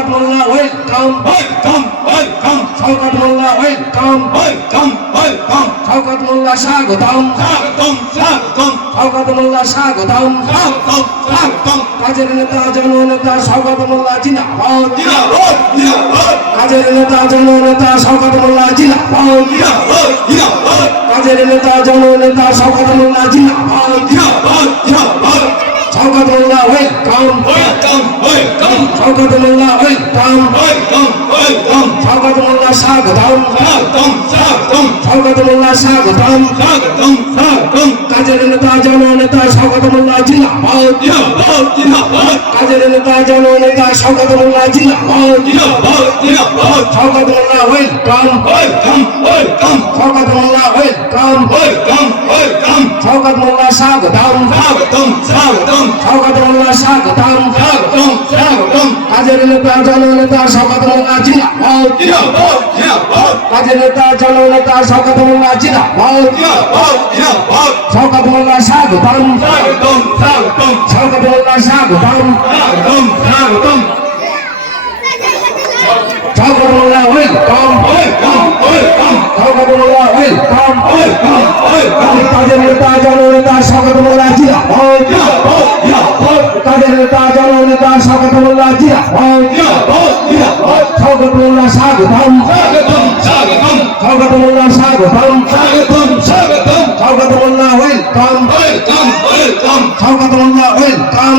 শওকত মোল্লা welcome Shawkat মোল্লা welcome Shawkat মোল্লা স্বাগতম শওকত মোল্লা স্বাগতম কাজের নেতা জননেতা শওকত মোল্লা জিন্দাবাদ কাজের নেতা জননেতা শওকত মোল্লা জিন্দাবাদ কাজের নেতা জননেতা শওকত মোল্লা জিন্দাবাদ শওকত মোল্লা ওয়েলকাম শওকত মোল্লা ওয়েলকাম শওকত মোল্লা স্বাগতম শওকত মোল্লা স্বাগতম কাজের নেতা জননেতা শওকত মোল্লা জিন্দাবাদ কাজের নেতা জননেতা শওকত মোল্লা জিন্দাবাদ শওকত মোল্লা ওয়েলকাম শওকত মোল্লা ওয়েলকাম শওকত মোল্লা স্বাগতম শওকত মোল্লা স্বাগতম কাজের নেতা জননেতা শওকত মোল্লা জিন্দাবাদ কাজের নেতা জননেতা শওকত মোল্লা জিন্দাবাদ শওকত মোল্লা স্বাগতম শওকত মোল্লা স্বাগতম শওকত মোল্লা ওয়েলকাম শওকত মোল্লা ওয়েলকাম কাজের নেতা জননেতা শওকত মোল্লা জিন্দাবাদ কাজের নেতা জননেতা শওকত মোল্লা জিন্দাবাদ শওকত মোল্লা স্বাগতম শওকত মোল্লা স্বাগতম শওকত মোল্লা ওয়েলকাম শওকত মোল্লা ওয়েলকাম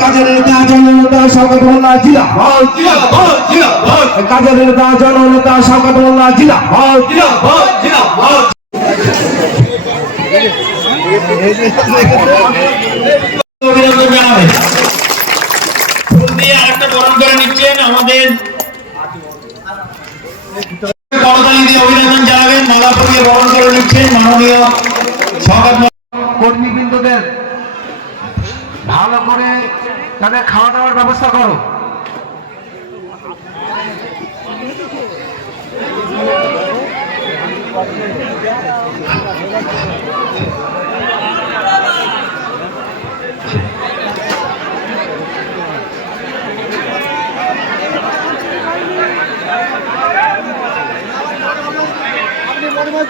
কাজের নেতা জননেতা শওকত মোল্লা জিন্দাবাদ কাজের নেতা জননেতা শওকত মোল্লা জিন্দাবাদ অভিনন্দন জানাবেন। ফুল দিয়ে আরেকটা বরণ করে নিচ্ছেন আমাদের করতালি দিয়ে অভিনন্দন জানাবেন। মালা পরিয়ে বরণ করে নিচ্ছেন মাননীয় কর্মীবৃন্দদের ভালো করে তাদের খাওয়া দাওয়ার ব্যবস্থা করো।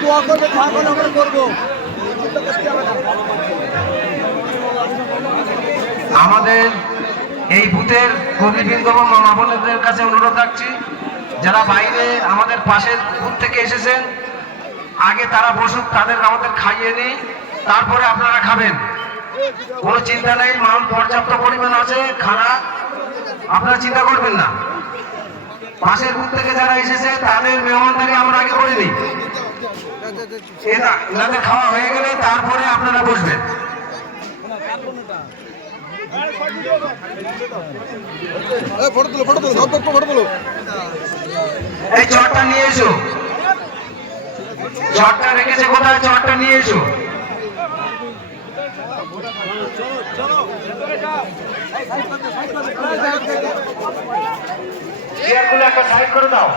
দোয়া করবে আমরা করবো। আমাদের এই বুথের কর্মীবৃন্দ এবং মা বোনদের কাছে অনুরোধ রাখছি, যারা বাইরে আমাদের পাশের বুথ থেকে এসেছেন আগে তারা বসুক, তাদের আমাদের খাইয়ে নিই, তারপরে আপনারা খাবেন। কোনো চিন্তা নেই, মাল পর্যাপ্ত পরিমাণ আছে, খানা আপনারা চিন্তা করবেন না। পাশের বুথ থেকে যারা এসেছে তাদের মেহমানদারি আমরা আগে করে নিই, এনাদের খাওয়া হয়ে গেলে তারপরে আপনারা বসবেন। এই চটটা নিয়ে এসো, চটটা রেখেছে কোথায়? চটটা নিয়ে এসো। চেয়ারগুলো একটা সাইড করে দাও।